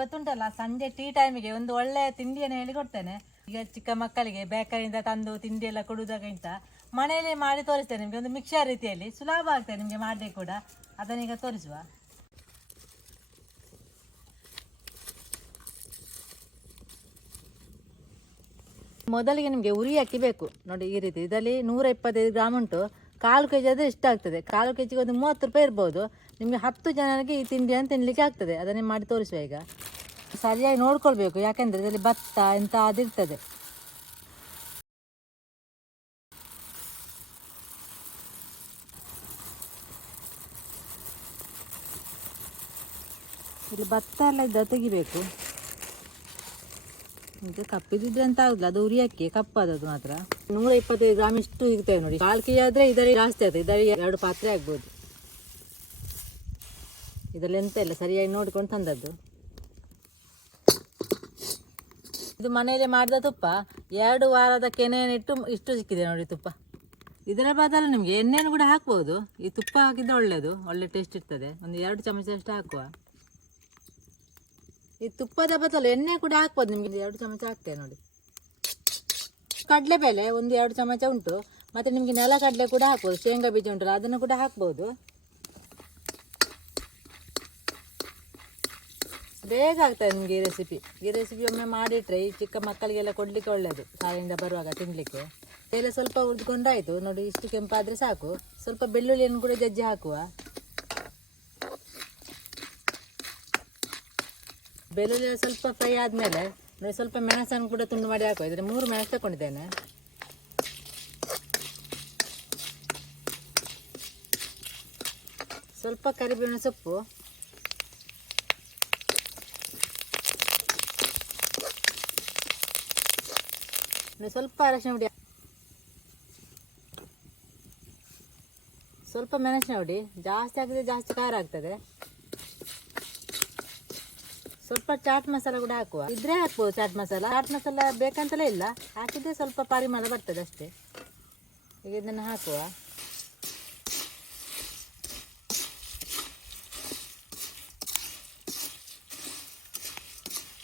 ಗೊತ್ತುಂಟಲ್ಲ ಸಂಜೆ ಟೀ ಟೈಮಿಗೆ ಒಂದು ಒಳ್ಳೆಯ ತಿಂಡಿಯನ್ನು ಹೇಳಿಕೊಡ್ತೇನೆ ಈಗ ಚಿಕ್ಕ ಮಕ್ಕಳಿಗೆ ಬೇಕರಿಯಿಂದ ತಂದು ತಿಂಡಿ ಎಲ್ಲ ಕೊಡುವುದಕ್ಕಿಂತ ಮನೆಯಲ್ಲೇ ಮಾಡಿ ತೋರಿಸ್ತೇನೆ ನಿಮಗೆ, ಒಂದು ಮಿಕ್ಸರ್ ರೀತಿಯಲ್ಲಿ. ಸುಲಭ ಆಗ್ತದೆ ನಿಮಗೆ ಮಾಡಲಿಕ್ಕೆ ಕೂಡ. ಅದನ್ನೀಗ ತೋರಿಸುವ. ಮೊದಲಿಗೆ ನಿಮಗೆ ಉರಿ ಅಕ್ಕಿ ಬೇಕು. ನೋಡಿ ಈ ರೀತಿ, ಇದರಲ್ಲಿ ನೂರ ಇಪ್ಪತ್ತೈದು ಗ್ರಾಮ್ ಉಂಟು. ಕಾಲು ಕೆ ಜಿ ಆದರೆ ಇಷ್ಟ ಆಗ್ತದೆ. ಕಾಲು ಕೆ ಜಿಗೆ ಒಂದು ಮೂವತ್ತು ರೂಪಾಯಿ ಇರ್ಬೋದು. ನಿಮಗೆ ಹತ್ತು ಜನರಿಗೆ ಈ ತಿಂಡಿಯನ್ನು ತಿನ್ನಲಿಕ್ಕೆ ಆಗ್ತದೆ. ಅದನ್ನೇ ಮಾಡಿ ತೋರಿಸುವ ಈಗ. ಸರಿಯಾಗಿ ನೋಡ್ಕೊಳ್ಬೇಕು. ಯಾಕೆಂದರೆ ಇದರಲ್ಲಿ ಭತ್ತ ಎಂತ ಅದಿರ್ತದೆ ಇಲ್ಲಿ ಭತ್ತ ಎಲ್ಲ ಇದ್ದ ತೆಗಿಬೇಕು. ಇದು ಕಪ್ಪಿದ್ರೆ ಅಂತ ಆಗುದಿಲ್ಲ. ಅದು ಉರಿ ಅಕ್ಕಿ ಕಪ್ಪಾದದ್ದು ಮಾತ್ರ. ನೂರ ಇಪ್ಪತ್ತೈದು ಗ್ರಾಮ್ ಇಷ್ಟು ಇರ್ತೇವೆ ನೋಡಿ. ಕಾಲು ಕೆ ಆದರೆ ಇದರಲ್ಲಿ ಜಾಸ್ತಿ ಆಗ್ತದೆ. ಇದರಲ್ಲಿ ಎರಡು ಪಾತ್ರೆ ಆಗ್ಬೋದು. ಇದರಲ್ಲಿ ಎಂತ ಇಲ್ಲ. ಸರಿಯಾಗಿ ನೋಡಿಕೊಂಡು ತಂದದ್ದು. ಇದು ಮನೆಯಲ್ಲೇ ಮಾಡಿದ ತುಪ್ಪ. ಎರಡು ವಾರದ ಕೆನೆಯನ್ನಿಟ್ಟು ಇಷ್ಟು ಸಿಕ್ಕಿದೆ ನೋಡಿ ತುಪ್ಪ. ಇದರ ಬದಲು ನಿಮಗೆ ಎಣ್ಣೆಯನ್ನು ಕೂಡ ಹಾಕ್ಬೋದು. ಈ ತುಪ್ಪ ಹಾಕಿದ್ರೆ ಒಳ್ಳೆಯದು ಒಳ್ಳೆ ಟೇಸ್ಟ್ ಇರ್ತದೆ. ಒಂದು ಎರಡು ಚಮಚದಷ್ಟು ಹಾಕುವ. ಈ ತುಪ್ಪದ ಬದಲು ಎಣ್ಣೆ ಕೂಡ ಹಾಕ್ಬೋದು ನಿಮಗೆ. ಎರಡು ಚಮಚ ಹಾಕ್ತೇವೆ ನೋಡಿ. ಕಡಲೆಬೇಳೆ ಒಂದು ಎರಡು ಚಮಚ ಉಂಟು. ಮತ್ತು ನಿಮಗೆ ನೆಲಕಡಲೆ ಕೂಡ ಹಾಕ್ಬೋದು. ಶೇಂಗಾ ಬೀಜ ಉಂಟಲ್ಲ, ಅದನ್ನು ಕೂಡ ಹಾಕ್ಬೋದು. ಬೇಗ ಆಗ್ತದೆ ನಿಮಗೆ ಈ ರೆಸಿಪಿ ಈ ರೆಸಿಪಿ ಒಮ್ಮೆ ಮಾಡಿಟ್ರೆ ಈ ಚಿಕ್ಕ ಮಕ್ಕಳಿಗೆಲ್ಲ ಕೊಡಲಿಕ್ಕೆ ಒಳ್ಳೆಯದು ಶಾಲೆಯಿಂದ ಬರುವಾಗ ತಿನ್ನಲಿಕ್ಕೆ ಎಲ್ಲ ಸ್ವಲ್ಪ ಹುರಿದುಕೊಂಡಾಯಿತು. ನೋಡಿ ಇಷ್ಟು ಕೆಂಪಾದರೆ ಸಾಕು. ಸ್ವಲ್ಪ ಬೆಳ್ಳುಳ್ಳಿಯನ್ನು ಕೂಡ ಜಜ್ಜಿ ಹಾಕುವ. ಬೆಳ್ಳುಳ್ಳಿ ಸ್ವಲ್ಪ ಫ್ರೈ ಆದಮೇಲೆ ಸ್ವಲ್ಪ ಮೆಣಸನ್ನು ಕೂಡ ತುಂಡು ಮಾಡಿ ಹಾಕುವ. ಇದ್ರೆ ಮೂರು ಮೆಣಸು ತಗೊಂಡಿದ್ದೇನೆ. ಸ್ವಲ್ಪ ಕರಿಬೇವಿನ ಸೊಪ್ಪು. ಸ್ವಲ್ಪ ಅರಶಿನ ಹುಡಿ. ಸ್ವಲ್ಪ ಮೆಣಸಿನ ಹುಡಿ. ಜಾಸ್ತಿ ಹಾಕಿದ್ರೆ ಜಾಸ್ತಿ ಖಾರ ಆಗ್ತದೆ. ಸ್ವಲ್ಪ ಚಾಟ್ ಮಸಾಲ ಕೂಡ ಹಾಕುವ. ಇದ್ರೆ ಹಾಕ್ಬೋದು ಚಾಟ್ ಮಸಾಲ. ಚಾಟ್ ಮಸಾಲ ಬೇಕಂತಲೇ ಇಲ್ಲ. ಹಾಕಿದ್ರೆ ಸ್ವಲ್ಪ ಪರಿಮಳ ಬರ್ತದೆ ಅಷ್ಟೇ. ಈಗ ಇದನ್ನು ಹಾಕುವ.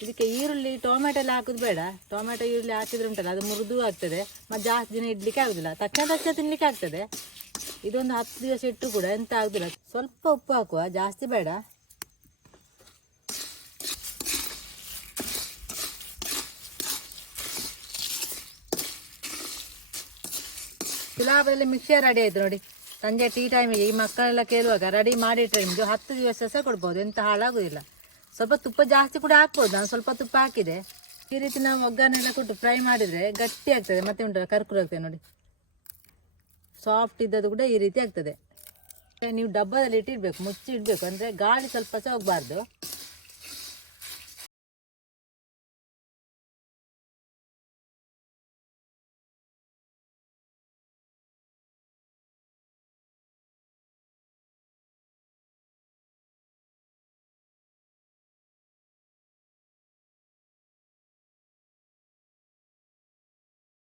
ಇದಕ್ಕೆ ಈರುಳ್ಳಿ, ಟೊಮೆಟೊ ಎಲ್ಲ ಹಾಕೋದು ಬೇಡ. ಟೊಮೆಟೊ, ಈರುಳ್ಳಿ ಹಾಕಿದ್ರೆ ಉಂಟಲ್ಲ, ಅದು ಮೃದು ಆಗ್ತದೆ. ಮತ್ತು ಜಾಸ್ತಿ ದಿನ ಇಡ್ಲಿಕ್ಕೆ ಆಗೋದಿಲ್ಲ. ತಕ್ಷಣ ತಕ್ಷಣ ತಿನ್ನಲಿಕ್ಕೆ ಆಗ್ತದೆ. ಇದೊಂದು ಹತ್ತು ದಿವಸ ಇಟ್ಟು ಕೂಡ ಎಂತ ಆಗೋದಿಲ್ಲ. ಸ್ವಲ್ಪ ಉಪ್ಪು ಹಾಕುವ. ಜಾಸ್ತಿ ಬೇಡ. ಸುಲಭದಲ್ಲಿ ಮಿಕ್ಸರ್ ರೆಡಿ ಆಯ್ತು ನೋಡಿ. ಸಂಜೆ ಟೀ ಟೈಮಿಗೆ ಈ ಮಕ್ಕಳೆಲ್ಲ ಕೇಳುವಾಗ ರೆಡಿ ಮಾಡಿಟ್ರೆ ನಿಮಗೆ ಹತ್ತು ದಿವಸ ಸಹ ಕೊಡ್ಬೋದು, ಎಂತ ಹಾಳಾಗೋದಿಲ್ಲ. ಸ್ವಲ್ಪ ತುಪ್ಪ ಜಾಸ್ತಿ ಕೂಡ ಹಾಕ್ಬೋದು, ನಾನು ಸ್ವಲ್ಪ ತುಪ್ಪ ಹಾಕಿದೆ. ಈ ರೀತಿ ನಾವು ಒಗ್ಗರಣೆಲ್ಲ ಕೊಟ್ಟು ಫ್ರೈ ಮಾಡಿದರೆ ಗಟ್ಟಿ ಆಗ್ತದೆ, ಮತ್ತೆ ಉಂಟಲ್ಲ, ಕರ್ಕುರು ಆಗ್ತದೆ ನೋಡಿ. ಸಾಫ್ಟ್ ಇದ್ದದ್ದು ಕೂಡ ಈ ರೀತಿ ಆಗ್ತದೆ. ನೀವು ಡಬ್ಬದಲ್ಲಿ ಇಟ್ಟಿಡಬೇಕು ಮುಚ್ಚಿ ಇಡಬೇಕು ಅಂದರೆ ಗಾಳಿ ಸ್ವಲ್ಪ ಸಹ ಹೋಗಬಾರ್ದು.